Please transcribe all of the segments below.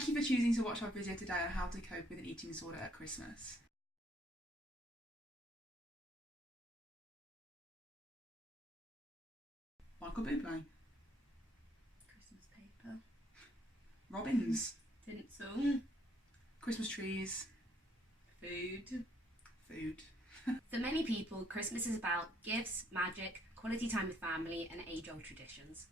Thank you for choosing to watch our video today on how to cope with an eating disorder at Christmas. Michael Bublé. Christmas paper. Robins. Tinsel. Christmas trees. Food. Food. For many people, Christmas is about gifts, magic, quality time with family, and age-old traditions.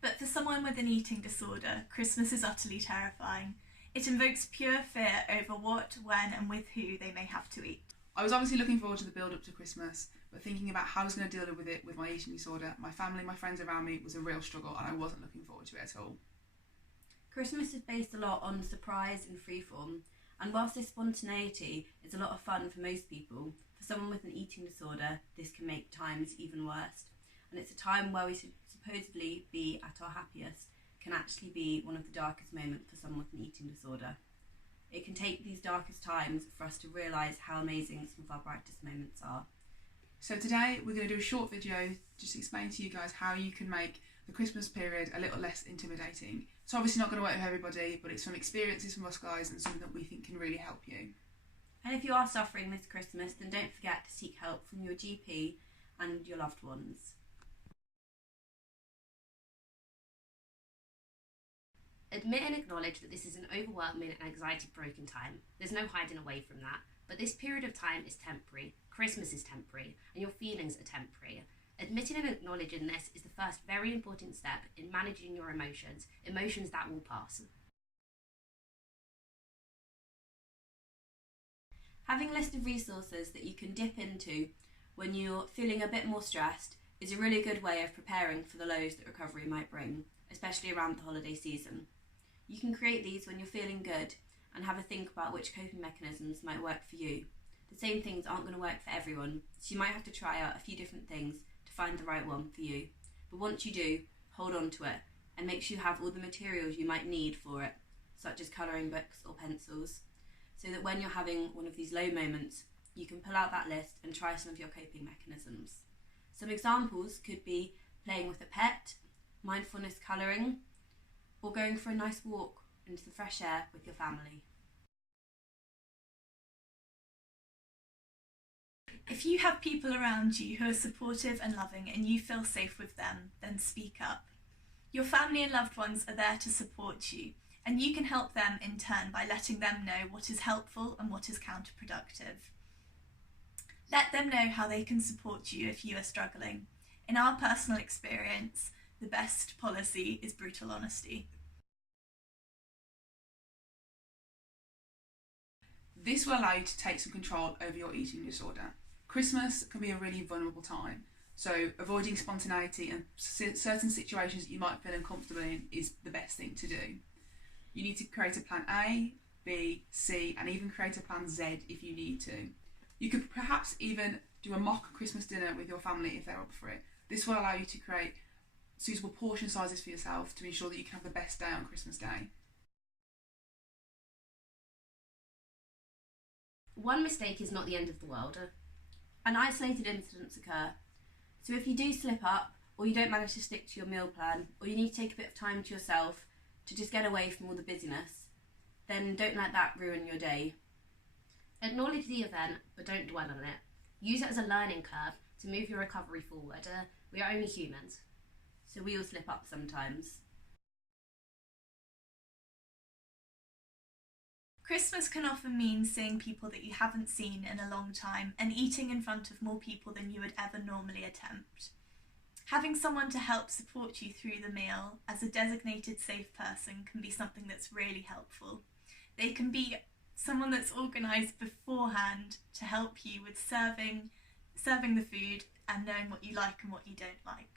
But for someone with an eating disorder, Christmas is utterly terrifying. It invokes pure fear over what, when, and with who they may have to eat. I was obviously looking forward to the build-up to Christmas, but thinking about how I was going to deal with it with my eating disorder, my family, my friends around me, was a real struggle, and I wasn't looking forward to it at all. Christmas is based a lot on surprise and freeform, and whilst this spontaneity is a lot of fun for most people, for someone with an eating disorder, this can make times even worse. And it's a time where we should supposedly be at our happiest, can actually be one of the darkest moments for someone with an eating disorder. It can take these darkest times for us to realise how amazing some of our brightest moments are. So today we're going to do a short video just to explain to you guys how you can make the Christmas period a little less intimidating. It's obviously not going to work with everybody, but it's some experiences from us guys and something that we think can really help you. And if you are suffering this Christmas, then don't forget to seek help from your GP and your loved ones. Admit and acknowledge that this is an overwhelming and anxiety-broken time. There's no hiding away from that. But this period of time is temporary, Christmas is temporary, and your feelings are temporary. Admitting and acknowledging this is the first very important step in managing your emotions, emotions that will pass. Having a list of resources that you can dip into when you're feeling a bit more stressed is a really good way of preparing for the lows that recovery might bring, especially around the holiday season. You can create these when you're feeling good and have a think about which coping mechanisms might work for you. The same things aren't going to work for everyone, so you might have to try out a few different things to find the right one for you. But once you do, hold on to it and make sure you have all the materials you might need for it, such as colouring books or pencils, so that when you're having one of these low moments, you can pull out that list and try some of your coping mechanisms. Some examples could be playing with a pet, mindfulness colouring, or going for a nice walk into the fresh air with your family. If you have people around you who are supportive and loving and you feel safe with them, then speak up. Your family and loved ones are there to support you, and you can help them in turn by letting them know what is helpful and what is counterproductive. Let them know how they can support you if you are struggling. In our personal experience, the best policy is brutal honesty. This will allow you to take some control over your eating disorder. Christmas can be a really vulnerable time, so avoiding spontaneity and certain situations that you might feel uncomfortable in is the best thing to do. You need to create a plan A, B, C, and even create a plan Z if you need to. You could perhaps even do a mock Christmas dinner with your family if they're up for it. This will allow you to create suitable portion sizes for yourself to ensure that you can have the best day on Christmas Day. One mistake is not the end of the world. And isolated incidents occur. So if you do slip up, or you don't manage to stick to your meal plan, or you need to take a bit of time to yourself to just get away from all the busyness, then don't let that ruin your day. Acknowledge the event, but don't dwell on it. Use it as a learning curve to move your recovery forward. We are only humans, so we all slip up sometimes. Christmas can often mean seeing people that you haven't seen in a long time and eating in front of more people than you would ever normally attempt. Having someone to help support you through the meal as a designated safe person can be something that's really helpful. They can be someone that's organised beforehand to help you with serving the food and knowing what you like and what you don't like.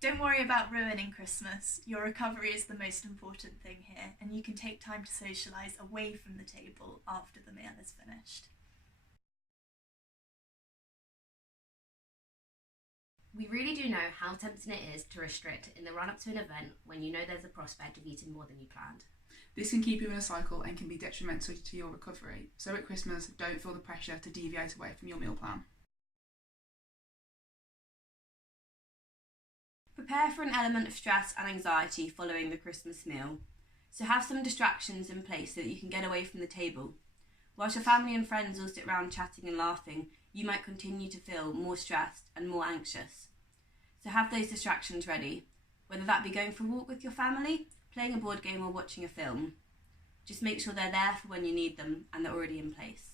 Don't worry about ruining Christmas. Your recovery is the most important thing here, and you can take time to socialise away from the table after the meal is finished. We really do know how tempting it is to restrict in the run-up to an event when you know there's a prospect of eating more than you planned. This can keep you in a cycle and can be detrimental to your recovery. So at Christmas, don't feel the pressure to deviate away from your meal plan. Prepare for an element of stress and anxiety following the Christmas meal. So have some distractions in place so that you can get away from the table. Whilst your family and friends all sit around chatting and laughing, you might continue to feel more stressed and more anxious. So have those distractions ready, whether that be going for a walk with your family, playing a board game or watching a film. Just make sure they're there for when you need them and they're already in place.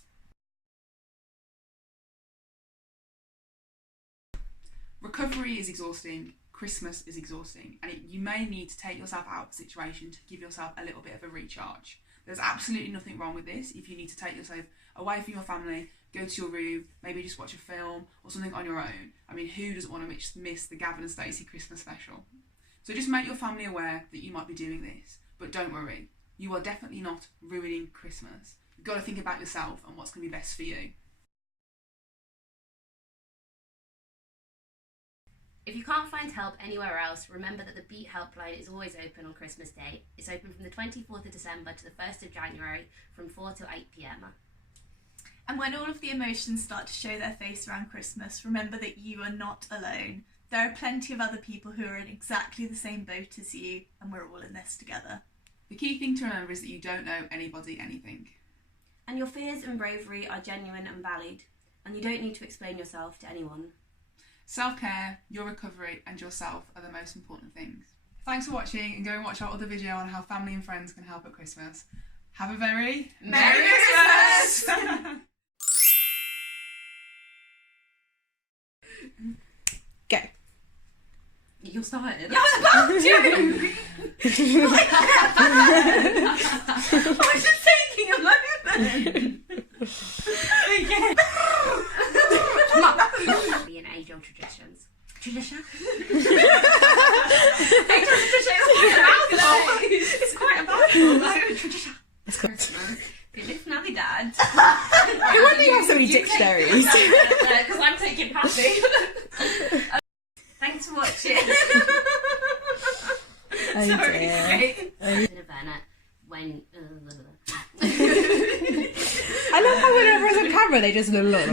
Recovery is exhausting, Christmas is exhausting, and you may need to take yourself out of the situation to give yourself a little bit of a recharge. There's absolutely nothing wrong with this. If you need to take yourself away from your family, go to your room, maybe just watch a film or something on your own. I mean, who doesn't want to miss the Gavin and Stacey Christmas special? So just make your family aware that you might be doing this, but don't worry, you are definitely not ruining Christmas. You've got to think about yourself and what's going to be best for you. If you can't find help anywhere else, remember that the Beat Helpline is always open on Christmas Day. It's open from the 24th of December to the 1st of January from 4 till 8 p.m. And when all of the emotions start to show their face around Christmas, remember that you are not alone. There are plenty of other people who are in exactly the same boat as you, and we're all in this together. The key thing to remember is that you don't owe anybody anything. And your fears and bravery are genuine and valid, and you don't need to explain yourself to anyone. Self-care, your recovery and yourself are the most important things. Thanks for watching, and go and watch our other video on how family and friends can help at Christmas. Have a very Merry Christmas! Go. You're started. I was about to! I was just taking a moment. Okay. Be an age-old traditions. Tradition? It's quite a mouthful. Tradition. Feliz Navidad. Who wouldn't have so many dictionaries? Because I'm taking Happy. Thanks for watching. Oh Sorry. dear. An event when. I love how whenever it's on camera they just look.